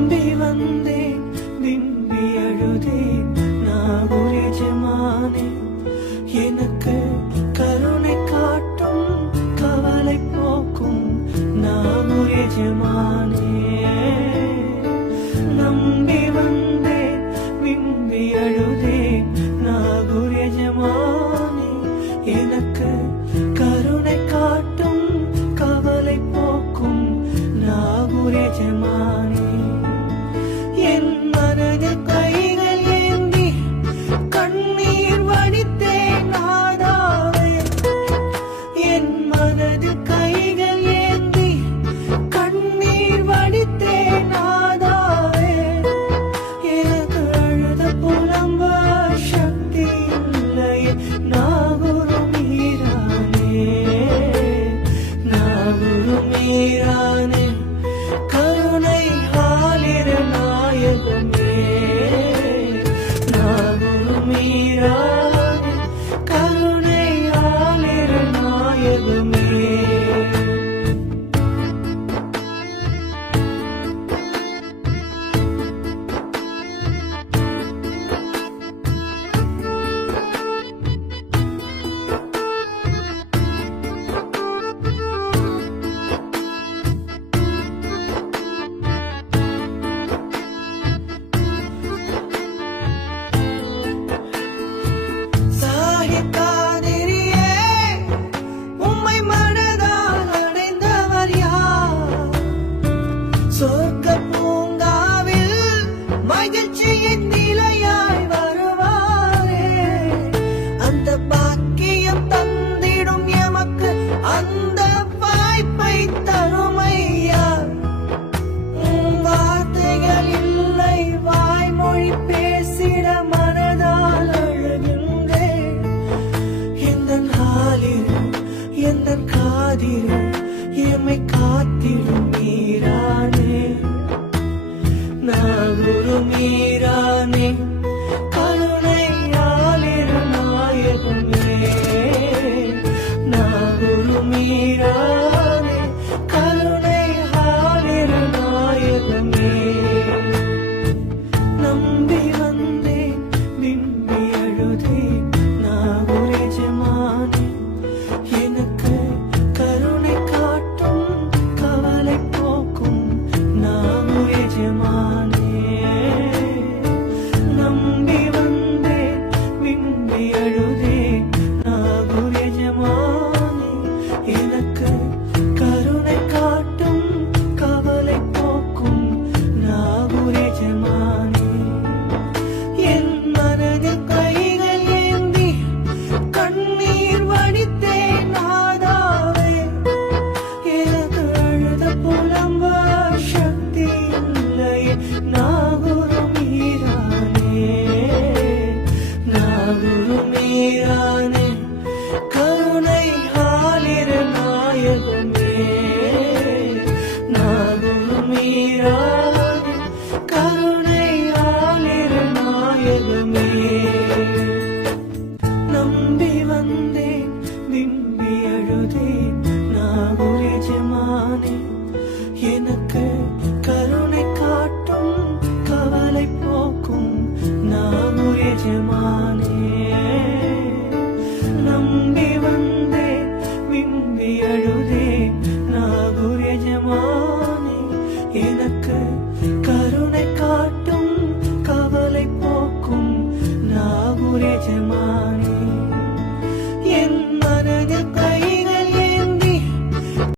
நம்பி வந்தேன் விம்பி அழுதேன் நாகூர் எஜமானே எனக்கு கருணை காட்டும் கவலை போக்கும் நாகூர் எஜமானே நம்பி வந்தேன் விம்பி அழுதேன் நாகூர் எஜமானே எனக்கு கருணை காட்டும் கவலை போக்கும் நாகூர் எஜமானே என் மனதில் கைகள் ஏந்தி கண்ணீர் வடித்தேன் நாதாவே என் மனதில் கைகள் ஏந்தி கண்ணீர் வடித்தேன் நாதாவே எனக்கு அழுத புலம்ப சக்தி இல்லையே நாகூர் மீரானே நாகூர் மீரானே கருணை ஆலிர நாயகமே நாகூர் மீரானே கருணை ஆலிர நாயகமே சாஹிகாதிரியே உம்மை மனதால் அடைந்தவர் யார் சொர்க்க பூங்காவில் மகிழ்ச்சியின் நிலையாய் வருவாரே அந்த பாக்கியம் தந்திடும் எமக்கு அந்த வாய்ப்பை தருமையா வார்த்தைகள் இல்லை வாய்மொழி பேசிட மனதால் அழுகின்றேன் எந்தன் ஆலில் எந்தன் காதில் எம்மை காத்திடும் மீரானே நாகூர் மீரானே கருணை ஆலிர நாயகமே நாகூர் மீரானே கருணை ஆலிர நாயகமே நம்பி வந்தேன் விம்பி அழுதேன் நாகூர் எஜமானே எனக்கு கருணை காட்டும் கவலை போக்கும் நாகூர் எஜமானே நம்பி வந்தேன் விம்பி அழுதேன் நாகூர் எஜமானே எனக்கு கருணை காட்டும் கவலை போக்கும் நாகூர் எஜமானே என் மனதில் கைகள் ஏந்தி கண்ணீர் வடித்தேன் நாதாவே எனக்கு அழுத புலம்ப சக்தி இல்லையே நாகூர் மீரானே நாகூர் மீரானே கருணை ஆலிர நாயகமே நாகூர் மீரானே கருணை ஆலிர நாயகமே நம்பி வந்தேன் விம்பி அழுதேன் நாகூர் எஜமானே எனக்கு கருணை காட்டும் கவலை போக்கும் நாகூர் எஜமானே நம்பி வந்தேன் விம்பி அழுதேன் நாகூர் எஜமானே எனக்கு கருணை காட்டும் கவலை போக்கும் நாகூர் எஜமானே